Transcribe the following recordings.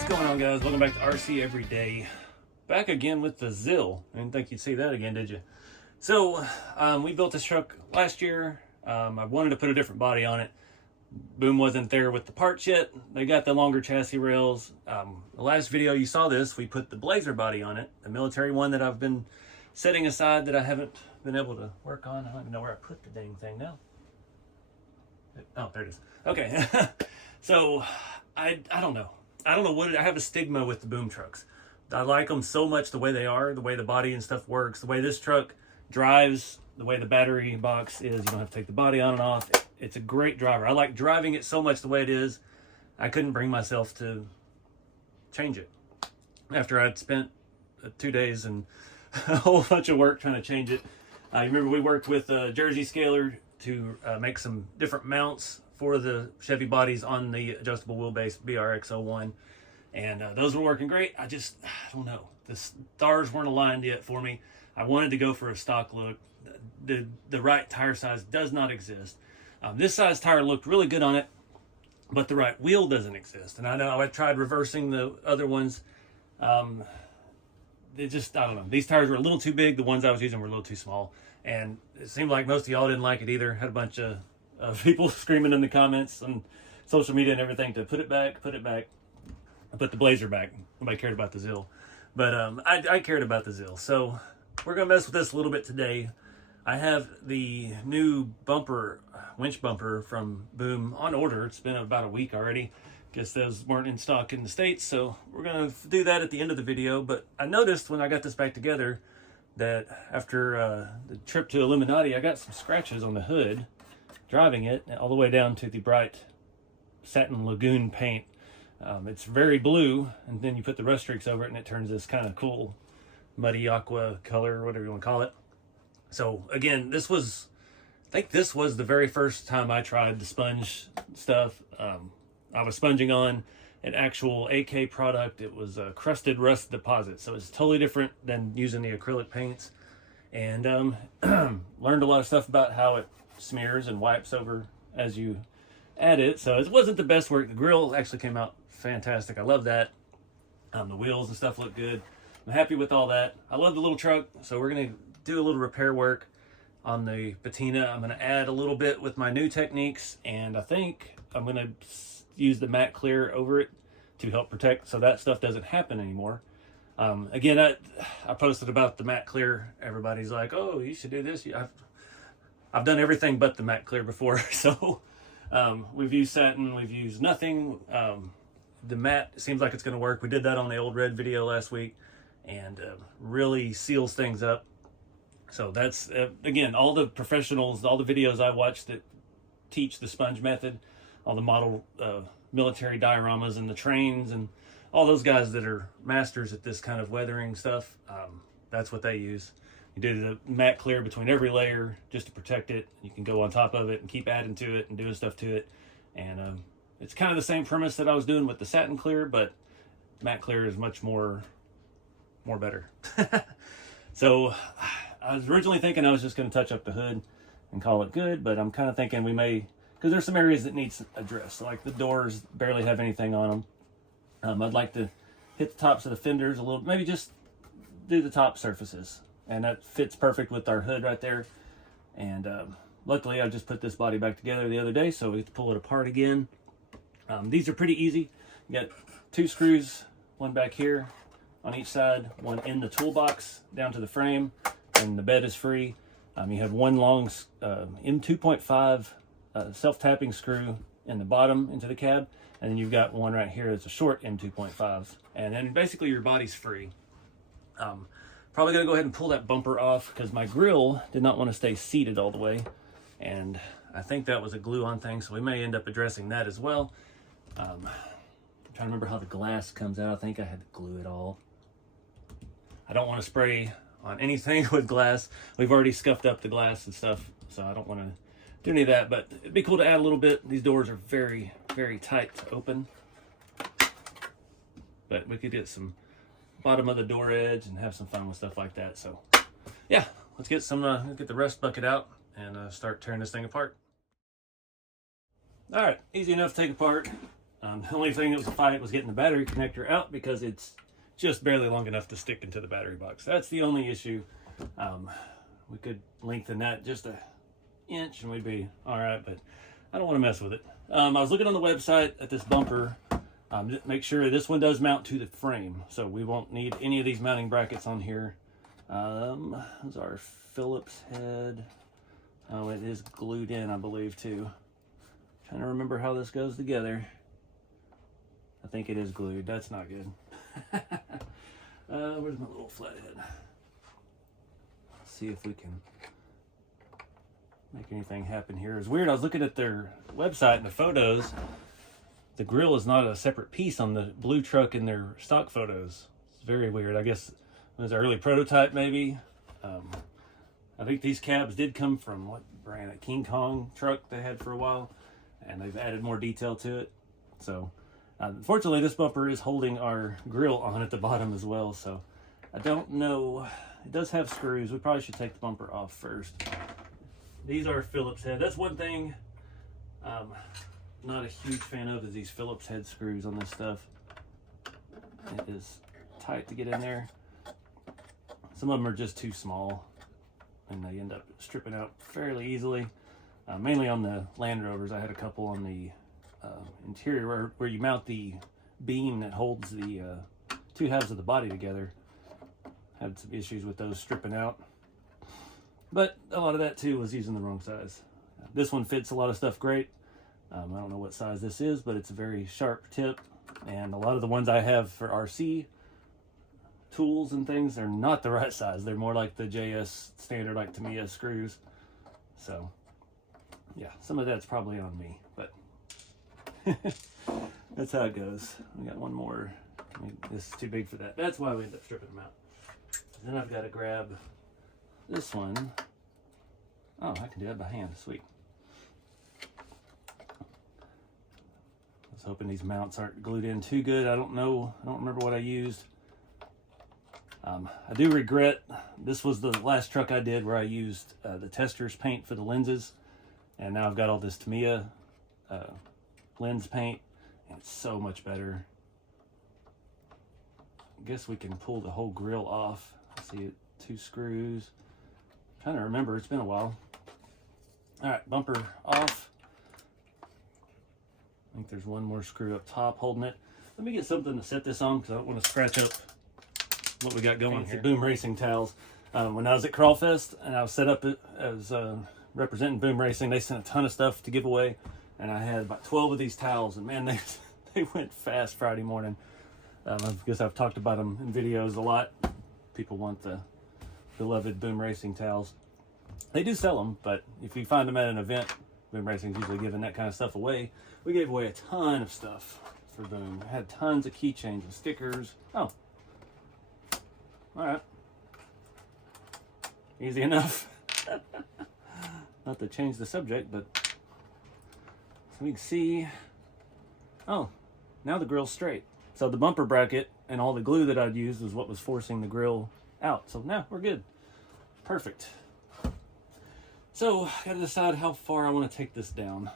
What's going on, guys? Welcome back to RC Every Day. Back again with the Zill. I didn't think you'd see that again, did you? So, we built this truck last year. I wanted to put a different body on it. Boom wasn't there with the parts yet. They got the longer chassis rails. The last video you saw this, we put the Blazer body on it, the military one that I've been setting aside that I haven't been able to work on. I don't even know where I put the dang thing now. Oh, there it is. Okay. So, I don't know. I don't know what I have a stigma with the boom trucks. I like them so much the way they are, the way the body and stuff works, the way this truck drives, the way the battery box is. You don't have to take the body on and off. It's a great driver. I like driving it so much the way it is. I couldn't bring myself to change it after I'd spent 2 days and a whole bunch of work trying to change it. You remember we worked with a Jersey Scaler to make some different mounts for the Chevy bodies on the adjustable wheelbase BRX-01, and those were working great. I don't know, the stars weren't aligned yet for me. I wanted to go for a stock look. The right tire size does not exist. This size tire looked really good on it, but the right wheel doesn't exist. And I know I tried reversing the other ones. I don't know. These tires were a little too big. The ones I was using were a little too small. And it seemed like most of y'all didn't like it either. Had a bunch of people screaming in the comments on social media and everything to put it back, put it back. I put the Blazer back. Nobody cared about the Zill. But I cared about the Zill. So we're going to mess with this a little bit today. I have the new bumper, winch bumper from Boom on order. It's been about a week already. Guess those weren't in stock in the States, so we're going to do that at the end of the video. But I noticed when I got this back together that after the trip to Illuminati, I got some scratches on the hood driving it all the way down to the bright satin lagoon paint. It's very blue, and then you put the rust streaks over it and it turns this kind of cool muddy aqua color, whatever you want to call it. So again, I think this was the very first time I tried the sponge stuff. I was sponging on an actual AK product. It was a crusted rust deposit, so it's totally different than using the acrylic paints. And learned a lot of stuff about how it smears and wipes over as you add it. So it wasn't the best work. The grill actually came out fantastic. I love that. The wheels and stuff look good. I'm happy with all that. I love the little truck, so we're gonna do a little repair work on the Patina. I'm gonna add a little bit with my new techniques, and I think I'm gonna use the matte clear over it to help protect so that stuff doesn't happen anymore. Again, I posted about the matte clear. Everybody's like, oh, you should do this. I've done everything but the matte clear before. So we've used satin, we've used nothing. The matte seems like it's going to work. We did that on the old red video last week, and really seals things up. So that's, again, all the professionals, all the videos I watch that teach the sponge method, all the model military dioramas and the trains and all those guys that are masters at this kind of weathering stuff, that's what they use. You do the matte clear between every layer just to protect it. You can go on top of it and keep adding to it and doing stuff to it. And it's kind of the same premise that I was doing with the satin clear, but matte clear is much more better. So I was originally thinking I was just going to touch up the hood and call it good, but I'm kind of thinking we may, because there's some areas that needs addressed. Like the doors barely have anything on them. I'd like to hit the tops of the fenders a little, maybe just do the top surfaces. And that fits perfect with our hood right there. And luckily I just put this body back together the other day, so we have to pull it apart again. These are pretty easy. You got 2 screws, one back here on each side, one in the toolbox down to the frame, and the bed is free. You have one long M2.5 self-tapping screw in the bottom into the cab, and then you've got one right here that's a short M2.5, and then basically your body's free. Probably gonna go ahead and pull that bumper off because my grill did not want to stay seated all the way, and I think that was a glue-on thing, so we may end up addressing that as well. I'm trying to remember how the glass comes out. I think I had to glue it all. I don't want to spray on anything with glass. We've already scuffed up the glass and stuff, so I don't want to do any of that, but it'd be cool to add a little bit. These doors are very, very tight to open, but we could get some bottom of the door edge and have some fun with stuff like that. So yeah, let's get the rust bucket out and start tearing this thing apart. All right, easy enough to take apart. The only thing that was a fight was getting the battery connector out because it's just barely long enough to stick into the battery box. That's the only issue. We could lengthen that just an inch and we'd be all right, but I don't want to mess with it. I was looking on the website at this bumper. Make sure this one does mount to the frame, so we won't need any of these mounting brackets on here. Those are Phillips head. Oh, it is glued in, I believe, too. Trying to remember how this goes together. I think it is glued. That's not good. Where's my little flathead? Let's see if we can make anything happen here. It's weird. I was looking at their website and the photos. The grill is not a separate piece on the blue truck in their stock photos. It's very weird. I guess it was an early prototype, maybe. I think these cabs did come from what brand? A King Kong truck they had for a while, and they've added more detail to it. So, unfortunately, this bumper is holding our grill on at the bottom as well. So, I don't know. It does have screws. We probably should take the bumper off first. These are Phillips head. That's one thing not a huge fan of is these Phillips head screws on this stuff. It is tight to get in there. Some of them are just too small and they end up stripping out fairly easily. Mainly on the Land Rovers. I had a couple on the interior where you mount the beam that holds the two halves of the body together. Had some issues with those stripping out. But a lot of that too was using the wrong size. This one fits a lot of stuff great. I don't know what size this is, but it's a very sharp tip. And a lot of the ones I have for RC tools and things are not the right size. They're more like the JS standard, like Tamiya screws. So yeah, some of that's probably on me, but that's how it goes. We got one more. I mean, this is too big for that. That's why we end up stripping them out. Then I've got to grab this one. Oh, I can do that by hand. Sweet. I was hoping these mounts aren't glued in too good. I don't know. I don't remember what I used. I do regret, this was the last truck I did where I used the tester's paint for the lenses. And now I've got all this Tamiya lens paint. And it's so much better. I guess we can pull the whole grill off. See it, 2 screws. I'm trying to remember, it's been a while. All right, bumper off. I think there's one more screw up top holding it. Let me get something to set this on because I don't want to scratch up what we got going here. The Boom Racing towels. When I was at Crawfest and I was set up as representing Boom Racing, they sent a ton of stuff to give away. And I had about 12 of these towels, and man, they went fast Friday morning. I guess I've talked about them in videos a lot. People want the beloved Boom Racing towels. They do sell them, but if you find them at an event, Boom Racing's usually giving that kind of stuff away. We gave away a ton of stuff for Boom. I had tons of keychains and stickers. Oh. All right. Easy enough. Not to change the subject, but so we can see. Oh, now the grill's straight. So the bumper bracket and all the glue that I'd used was what was forcing the grill out. So now we're good. Perfect. So I gotta decide how far I want to take this down.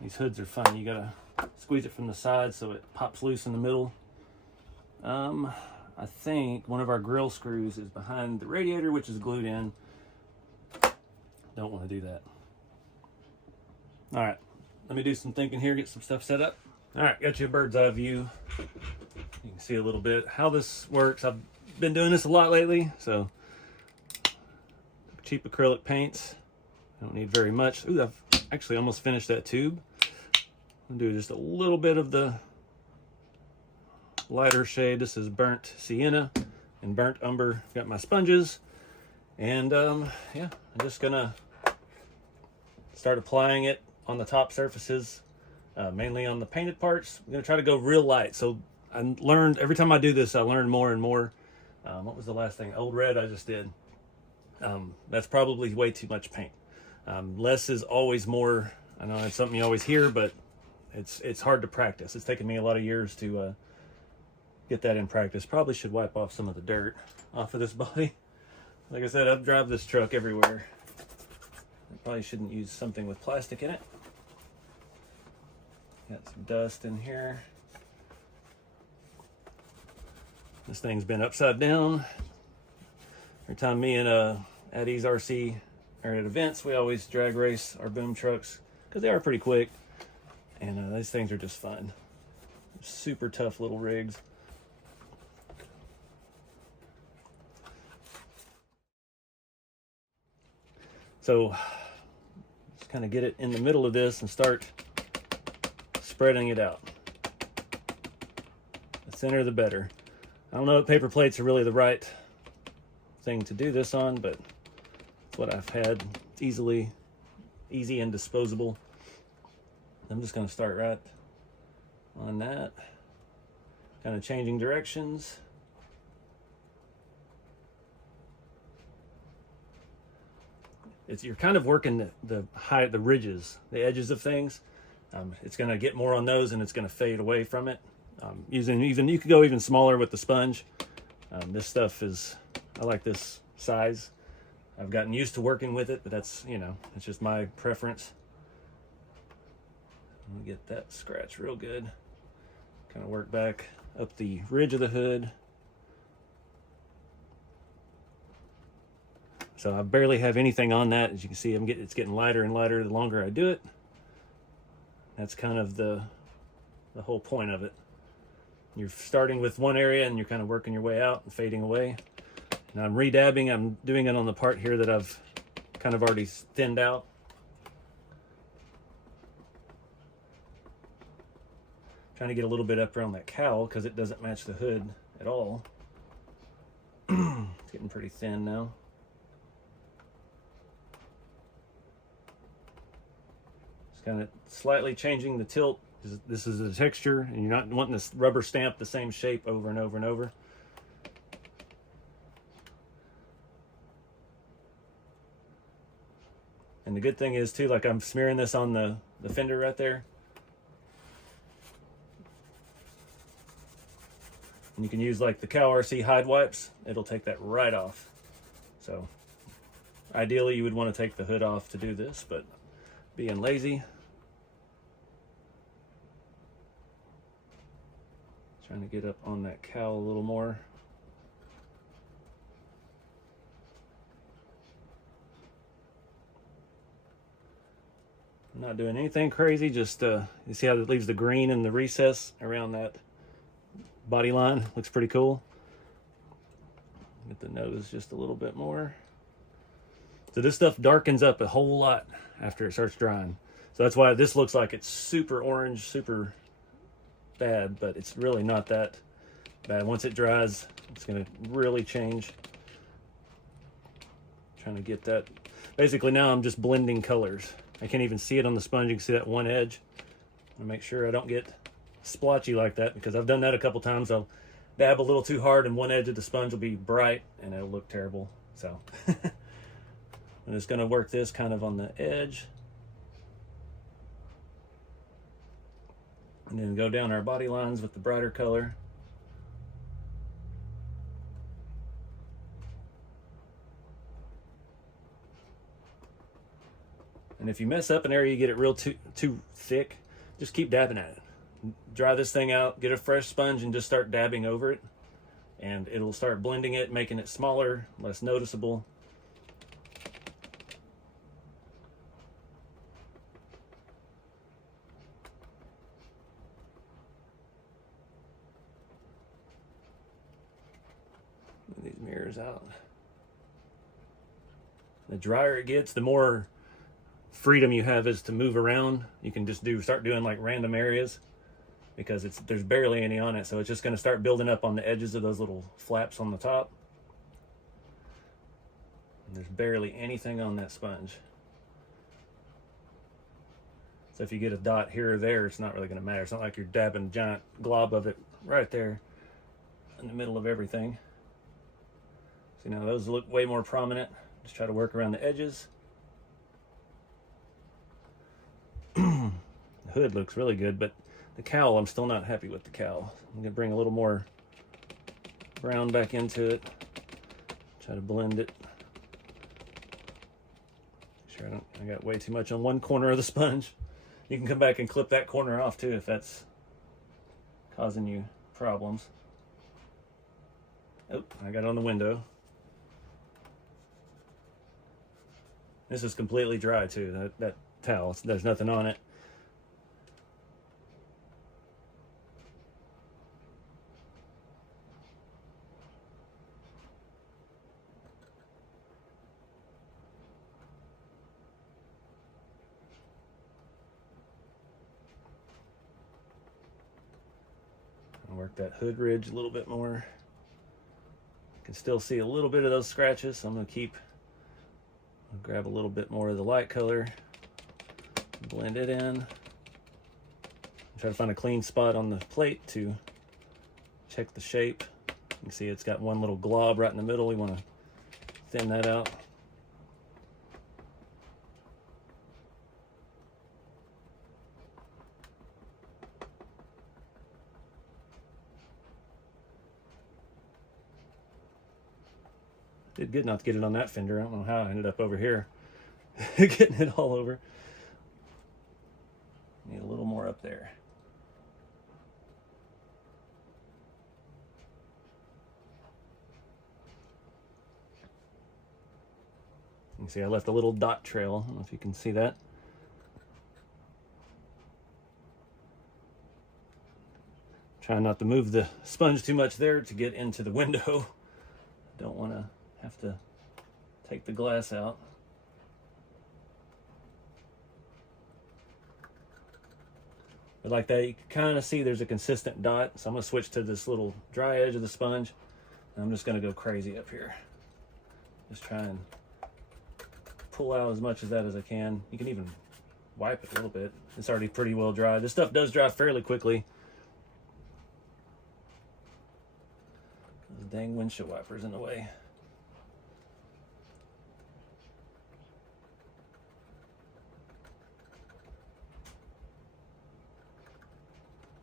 These hoods are fun. You gotta squeeze it from the side so it pops loose in the middle. I think one of our grill screws is behind the radiator, which is glued in. Don't want to do that. All right, let me do some thinking here, get some stuff set up. All right, got you a bird's eye view. You can see a little bit how this works. I've been doing this a lot lately, so cheap acrylic paints. I don't need very much. Ooh, I've actually almost finished that tube. I'm gonna do just a little bit of the lighter shade. This is burnt sienna and burnt umber. Got my sponges, and yeah, I'm just gonna start applying it on the top surfaces, mainly on the painted parts. I'm gonna try to go real light. So I learned, every time I do this, I learn more and more. What was the last thing? Old Red I just did. That's probably way too much paint. Less is always more. I know it's something you always hear, but it's hard to practice. It's taken me a lot of years to get that in practice. Probably should wipe off some of the dirt off of this body. Like I said, I've driven this truck everywhere. I probably shouldn't use something with plastic in it. Got some dust in here. This thing's been upside down. Every time me and at Ease RC are at events, we always drag race our boom trucks because they are pretty quick, and these things are just fun. Super tough little rigs. So just kind of get it in the middle of this and start spreading it out. The thinner the better. I don't know if paper plates are really the right thing to do this on, but it's what I've had. It's easy and disposable. I'm just going to start right on that. Kind of changing directions. You're kind of working the ridges, the edges of things. It's going to get more on those, and it's going to fade away from it. You could go even smaller with the sponge. This stuff I like this size. I've gotten used to working with it, but that's, it's just my preference. Let me get that scratch real good. Kind of work back up the ridge of the hood. So I barely have anything on that. As you can see, it's getting lighter and lighter the longer I do it. That's kind of the whole point of it. You're starting with one area and you're kind of working your way out and fading away. And I'm redabbing. I'm doing it on the part here that I've kind of already thinned out. Trying to get a little bit up around that cowl because it doesn't match the hood at all. It's getting pretty thin now. Kind of slightly changing the tilt. This is the texture, and you're not wanting this rubber stamp the same shape over and over and over. And the good thing is too, like I'm smearing this on the fender right there. And you can use like the Cow RC hide wipes. It'll take that right off. So ideally you would want to take the hood off to do this, but being lazy. Trying to get up on that cowl a little more. I'm not doing anything crazy, just you see how it leaves the green in the recess around that body line. Looks pretty cool. Get the nose just a little bit more. So this stuff darkens up a whole lot after it starts drying. So that's why this looks like it's super orange, super bad, but it's really not that bad. Once it dries, it's going to really change. Trying to get that. Basically now I'm just blending colors. I can't even see it on the sponge. You can see that one edge. I make sure I don't get splotchy like that, because I've done that a couple times. I'll dab a little too hard and one edge of the sponge will be bright and it'll look terrible. So I'm just going to work this kind of on the edge. And then go down our body lines with the brighter color. And if you mess up an area, you get it real too thick, just keep dabbing at it. Dry this thing out, get a fresh sponge and just start dabbing over it. And it'll start blending it, making it smaller, less noticeable. These mirrors out. The drier it gets, the more freedom you have is to move around. You can just start doing like random areas, because there's barely any on it, so it's just going to start building up on the edges of those little flaps on the top. And there's barely anything on that sponge. So if you get a dot here or there, it's not really going to matter. It's not like you're dabbing a giant glob of it right there in the middle of everything. See, now those look way more prominent. Just try to work around the edges. The hood looks really good, but the cowl, I'm still not happy with the cowl. I'm going to bring a little more brown back into it. Try to blend it. Make sure I got way too much on one corner of the sponge. You can come back and clip that corner off too if that's causing you problems. Oh, I got it on the window. This is completely dry too, that towel. There's nothing on it. Work that hood ridge a little bit more. You can still see a little bit of those scratches, so I'm going to grab a little bit more of the light color, blend it in, try to find a clean spot on the plate to check the shape. You can see it's got one little glob right in the middle. We want to thin that out. Did good not to get it on that fender. I don't know how I ended up over here getting it all over. Need a little more up there. You can see I left a little dot trail. I don't know if you can see that. Trying not to move the sponge too much there to get into the window. Don't want to have to take the glass out. But like that, you can kind of see there's a consistent dot. So I'm going to switch to this little dry edge of the sponge. And I'm just going to go crazy up here. Just try and pull out as much of that as I can. You can even wipe it a little bit. It's already pretty well dry. This stuff does dry fairly quickly. Those dang windshield wipers in the way.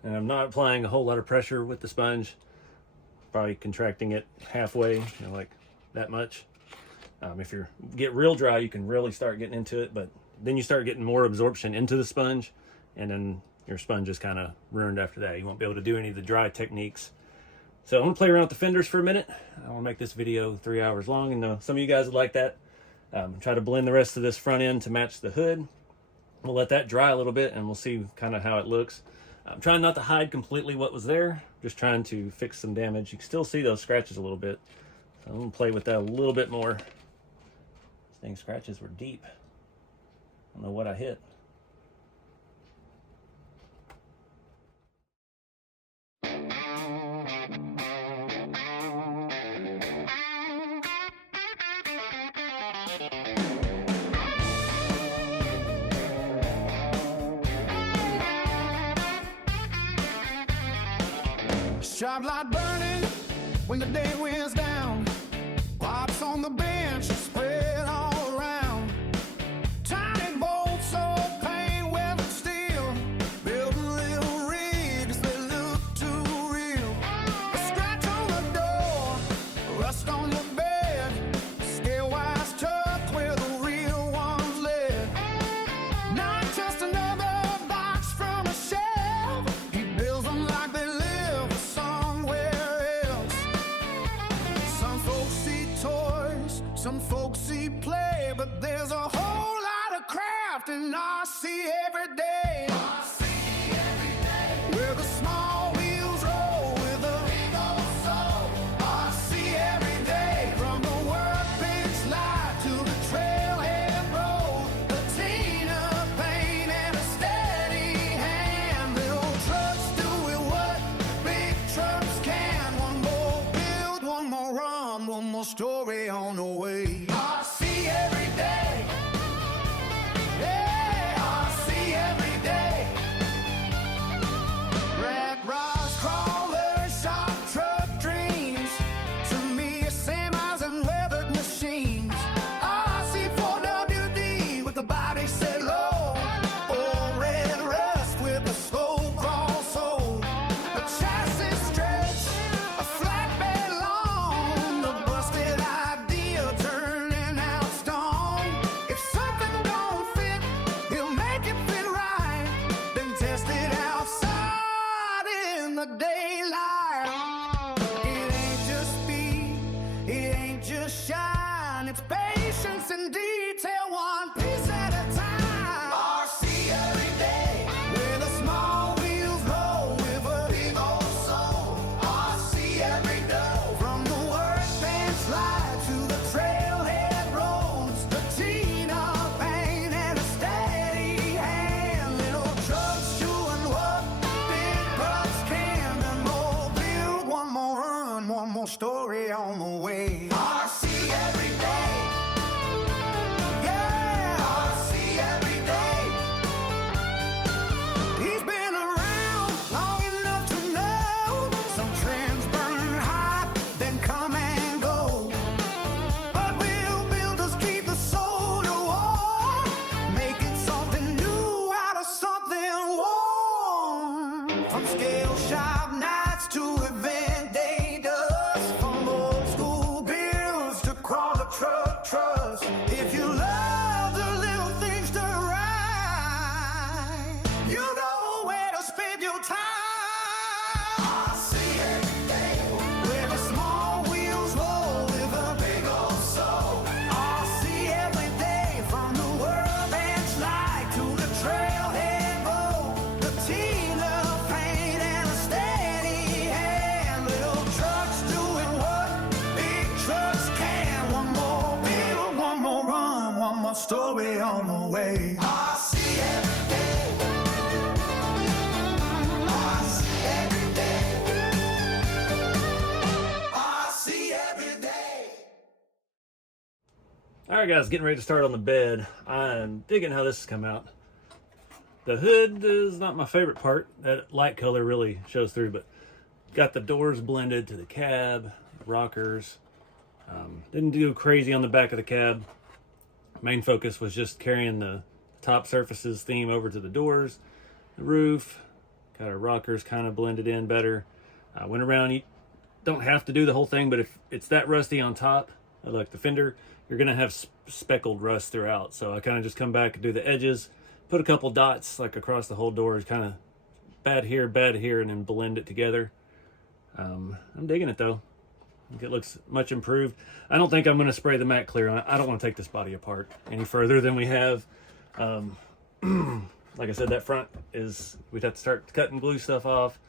And I'm not applying a whole lot of pressure with the sponge. Probably contracting it halfway, like that much. If you get real dry, you can really start getting into it, but then you start getting more absorption into the sponge, and then your sponge is kind of ruined after that. You won't be able to do any of the dry techniques. So I'm gonna play around with the fenders for a minute. I wanna make this video 3 hours long, and some of you guys would like that. Try to blend the rest of this front end to match the hood. We'll let that dry a little bit, and we'll see kind of how it looks. I'm trying not to hide completely what was there, just trying to fix some damage. You can still see those scratches a little bit. So I'm gonna play with that a little bit more. These dang scratches were deep. I don't know what I hit. Shop light burning when the day wears down. Pops on the bench spread all around. Tiny bolts so plain weathered steel. Building little rigs that look too real. A scratch on the door, rust on the bed. Scale wise tucked where the real ones live. Not just another box from a shelf. He builds them like they live. Some folks see play, but there's a whole lot of craft in RC every day. RC every day. Where the small wheels roll with a big old soul. RC every day. From the workbench light to the trailhead road. Patina, paint, and a steady hand. Little trucks doing what big trucks can. One more build, one more run, one more story on the way. RC every day. Yeah, RC every day. Rat rods, crawlers, shop truck dreams. To me, semis and weathered machines. RC4WD with the body set low. Old red rust with the slow crawl sole. A chassis stretch, a flatbed long. The busted idea turning trust. If you love the little things done right, you know where to spend your time. I see every day where the small wheels roll with a big old soul. I see every day from the world bench light to the trailhead boat, the Patina paint and a steady hand. Little trucks doing what big trucks can. One more bill, one more run, one more story on the way. I see every day. I see every day. I see every day. All right, guys, getting ready to start on the bed. I'm digging how this has come out. The hood is not my favorite part. That light color really shows through, but got the doors blended to the cab, rockers. Didn't do crazy on the back of the cab. Main focus was just carrying the top surfaces theme over to the doors, the roof. Got our rockers kind of blended in better. I went around. You don't have to do the whole thing, but if it's that rusty on top, like the fender, you're gonna have speckled rust throughout. So I kind of just come back and do the edges, put a couple dots like across the whole door, kind of bad here, and then blend it together. I'm digging it though. I think it looks much improved. I don't think I'm going to spray the matte clear on it. I don't want to take this body apart any further than we have. Like I said, that front is, we'd have to start cutting glue stuff off.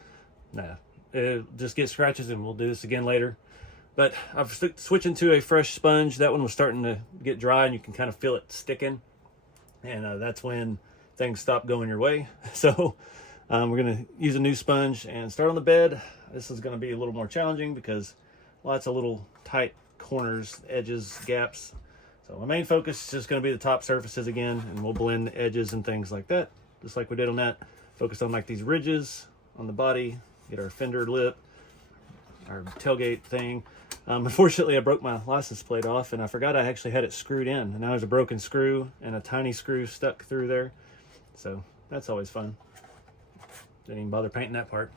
Nah, it'll just get scratches, and we'll do this again later. But I've switching to a fresh sponge. That one was starting to get dry, and you can kind of feel it sticking. And that's when things stop going your way. So we're going to use a new sponge and start on the bed. This is going to be a little more challenging because lots of little tight corners, edges, gaps. So my main focus is just going to be the top surfaces again, and we'll blend the edges and things like that, just like we did on that. Focus on like these ridges on the body, get our fender lip, our tailgate thing. Unfortunately, I broke my license plate off, and I forgot I actually had it screwed in. And now there's a broken screw and a tiny screw stuck through there. So that's always fun. Didn't even bother painting that part.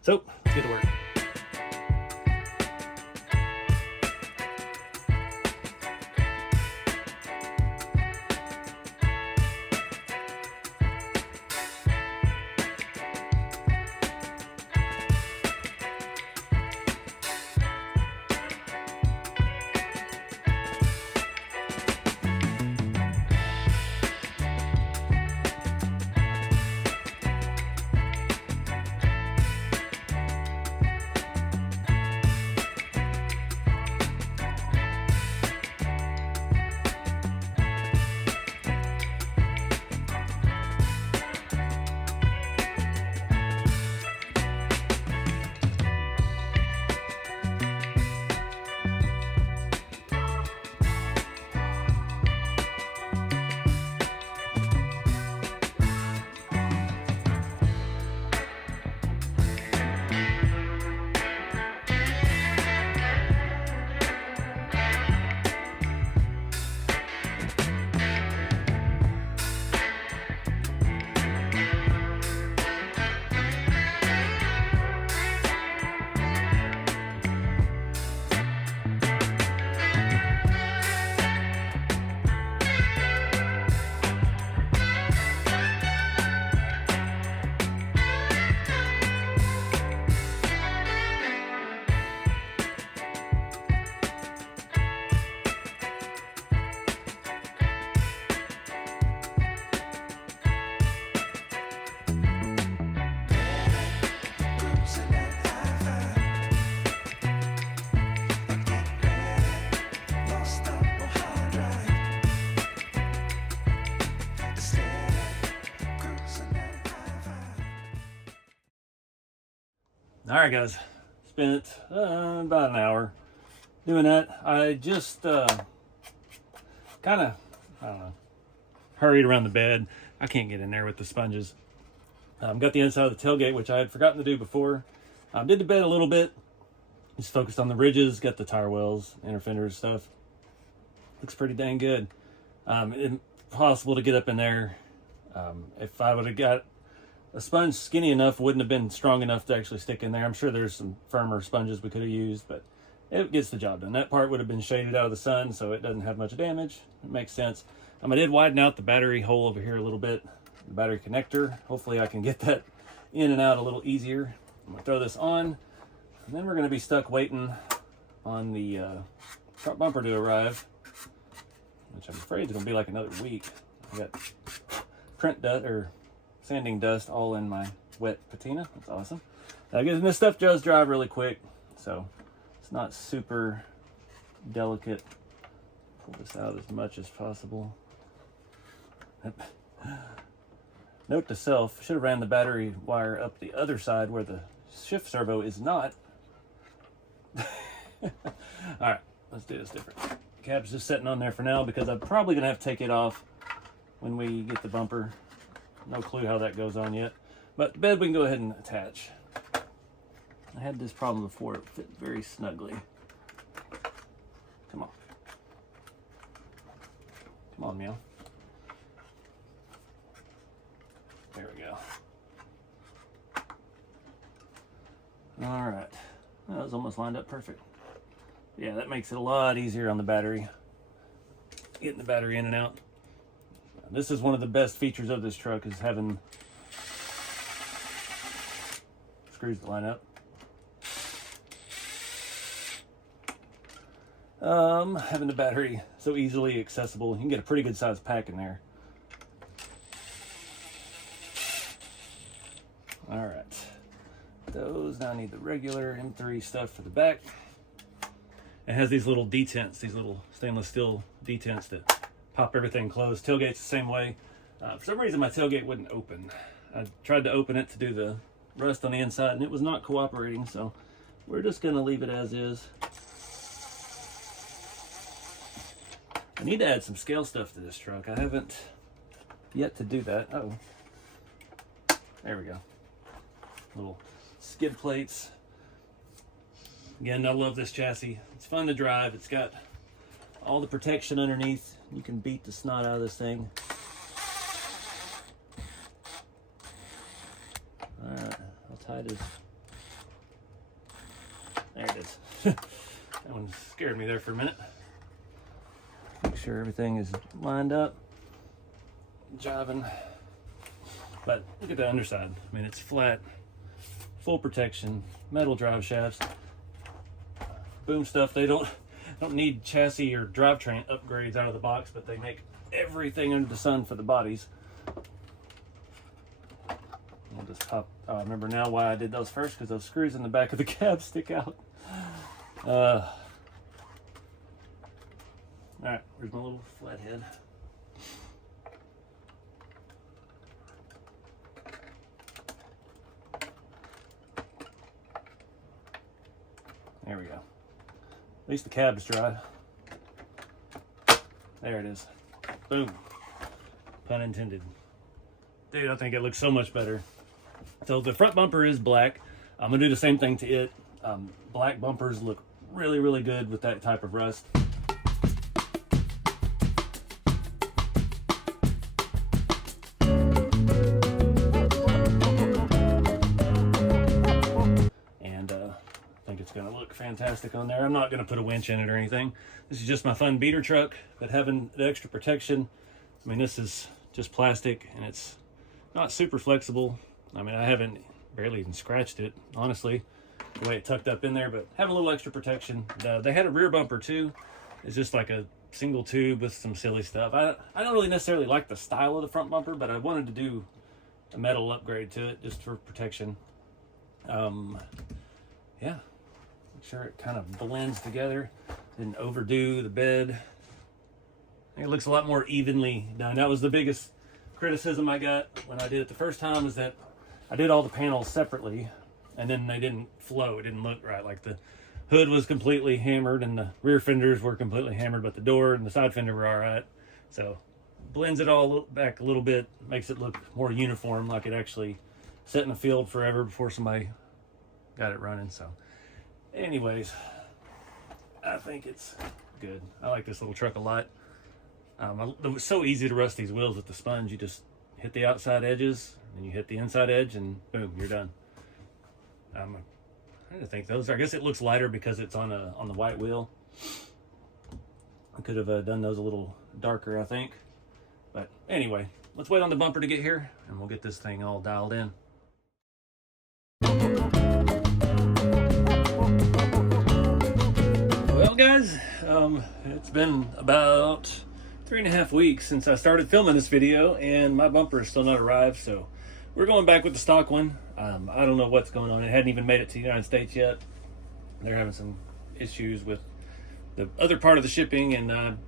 So let's get to work. All right, guys, spent about an hour doing that. I just kind of, I don't know, hurried around the bed. I can't get in there with the sponges. Got the inside of the tailgate, which I had forgotten to do before. Did the bed a little bit. Just focused on the ridges, got the tire wells, inner fenders stuff. Looks pretty dang good. Impossible to get up in there. If I would have got a sponge skinny enough, wouldn't have been strong enough to actually stick in there. I'm sure there's some firmer sponges we could have used, but it gets the job done. That part would have been shaded out of the sun, so it doesn't have much damage. It makes sense. I did widen out the battery hole over here a little bit, the battery connector. Hopefully I can get that in and out a little easier. I'm gonna throw this on, and then we're gonna be stuck waiting on the front bumper to arrive, which I'm afraid is gonna be like another week. I got print dust or sanding dust all in my wet patina. That's awesome. Again, this stuff does dry really quick, so it's not super delicate. Pull this out as much as possible. Note to self, should have ran the battery wire up the other side where the shift servo is not. All right, let's do this different. Cab's just sitting on there for now because I'm probably gonna have to take it off when we get the bumper. No clue how that goes on yet, but the bed we can go ahead and attach. I had this problem before, it fit very snugly. Come on. Come on, meow. There we go. All right, that was almost lined up perfect. Yeah, that makes it a lot easier on the battery. Getting the battery in and out. This is one of the best features of this truck, is having screws that line up. Having the battery so easily accessible. You can get a pretty good sized pack in there. All right, those now need the regular M3 stuff for the back. It has these little detents, these little stainless steel detents that pop everything closed. Tailgate's the same way. For some reason my tailgate wouldn't open. I tried to open it to do the rust on the inside and it was not cooperating, so we're just gonna leave it as is. I need to add some scale stuff to this truck. I haven't yet to do that. Oh, there we go. Little skid plates. Again, I love this chassis. It's fun to drive. It's got all the protection underneath. You can beat the snot out of this thing. All right, how tight is? There it is. That one scared me there for a minute. Make sure everything is lined up, jiving. But look at the underside. I mean, it's flat, full protection, metal drive shafts. Boom stuff. They don't need chassis or drivetrain upgrades out of the box, but they make everything under the sun for the bodies. We'll just pop. Oh, I remember now why I did those first, because those screws in the back of the cab stick out. All right, where's my little flathead? There we go. At least the cab's dry. There it is. Boom. Pun intended. Dude, I think it looks so much better. So the front bumper is black. I'm gonna do the same thing to it. Black bumpers look really, really good with that type of rust. Gonna look fantastic on there. I'm not gonna put a winch in it or anything. This is just my fun beater truck, but having the extra protection, I mean, this is just plastic and it's not super flexible. I mean, I haven't barely even scratched it, honestly, the way it tucked up in there, but have a little extra protection. They had a rear bumper too. It's just like a single tube with some silly stuff. I don't really necessarily like the style of the front bumper, but I wanted to do a metal upgrade to it just for protection. Yeah. Sure it kind of blends together, didn't overdo the bed. I think it looks a lot more evenly done. That was the biggest criticism I got when I did it the first time, is that I did all the panels separately and then they didn't flow. It didn't look right. Like the hood was completely hammered and the rear fenders were completely hammered, but the door and the side fender were all right. So blends it all back a little bit, makes it look more uniform, like it actually sat in the field forever before somebody got it running. So anyways, I think it's good. I like this little truck a lot. It was so easy to rust these wheels with the sponge. You just hit the outside edges, and you hit the inside edge, and boom, you're done. I trying to think those. I guess it looks lighter because it's on the white wheel. I could have done those a little darker, I think. But anyway, let's wait on the bumper to get here, and we'll get this thing all dialed in. Well, guys, it's been about 3.5 weeks since I started filming this video, and my bumper is still not arrived, so we're going back with the stock one. I don't know what's going on. It hadn't even made it to the United States yet. They're having some issues with the other part of the shipping, and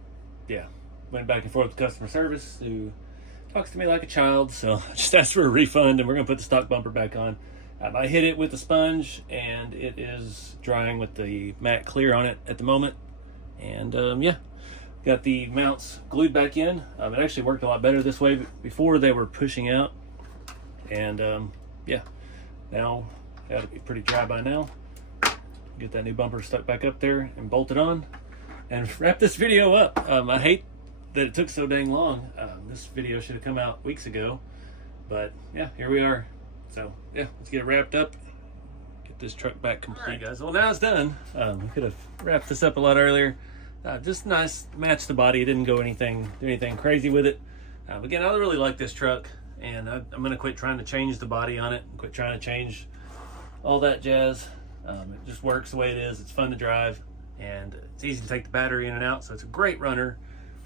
yeah, went back and forth with customer service, who talks to me like a child, so I just asked for a refund, and we're gonna put the stock bumper back on. I hit it with a sponge, and it is drying with the matte clear on it at the moment. And yeah, got the mounts glued back in. It actually worked a lot better this way. Before they were pushing out, and yeah, now it ought to be pretty dry by now. Get that new bumper stuck back up there and bolted on, and wrap this video up. I hate that it took so dang long. This video should have come out weeks ago, but yeah, here we are. So yeah, let's get it wrapped up, get this truck back complete. Right, guys, well, now it's done. We could have wrapped this up a lot earlier. Just nice, match the body. It didn't do anything crazy with it. Again, I really like this truck, and I'm gonna quit trying to change the body on it, quit trying to change all that jazz. It just works the way it is. It's fun to drive, and it's easy to take the battery in and out, so it's a great runner,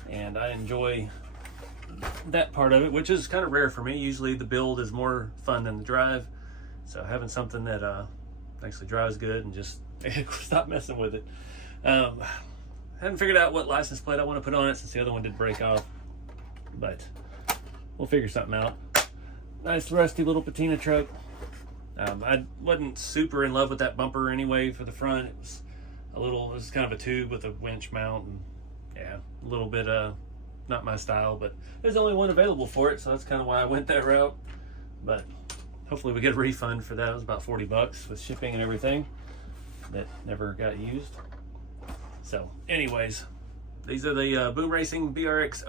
and I enjoy that part of it, which is kind of rare for me. Usually the build is more fun than the drive, so having something that actually drives good and just stop messing with it. Haven't figured out what license plate I want to put on it since the other one did break off, but we'll figure something out. Nice rusty little Patina truck. I wasn't super in love with that bumper anyway for the front. It was kind of a tube with a winch mount, and yeah, a little bit not my style, but there's only one available for it, so that's kind of why I went that route. But hopefully we get a refund for that. It was about 40 bucks with shipping and everything. That never got used. So anyways, these are the Boom Racing BRX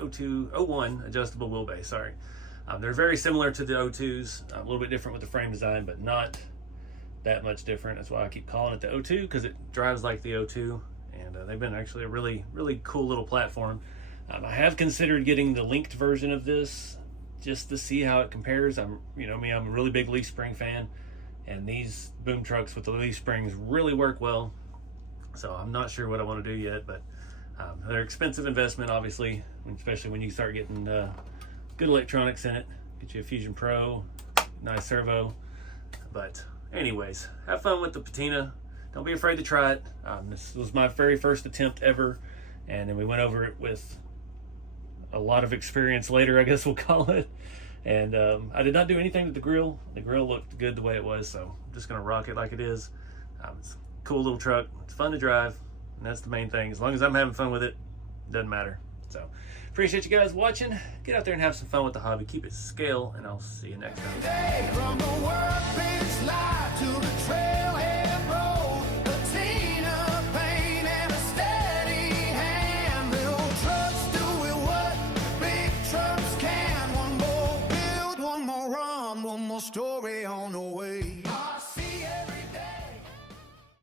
01 adjustable wheelbase. Sorry. They're very similar to the 02s, a little bit different with the frame design, but not that much different. That's why I keep calling it the 02, because it drives like the 02, and they've been actually a really, really cool little platform. I have considered getting the linked version of this just to see how it compares. I'm a really big leaf spring fan, and these boom trucks with the leaf springs really work well. So I'm not sure what I want to do yet, but they're expensive investment, obviously, especially when you start getting good electronics in it. Get you a Fusion Pro, nice servo. But anyways, have fun with the Patina. Don't be afraid to try it. This was my very first attempt ever, and then we went over it with a lot of experience later, I guess we'll call it. And I did not do anything with the grill. The grill looked good the way it was, so I'm just gonna rock it like it is. It's a cool little truck. It's fun to drive, and that's the main thing. As long as I'm having fun with it, doesn't matter. So appreciate you guys watching. Get out there and have some fun with the hobby. Keep it scale, and I'll see you next time.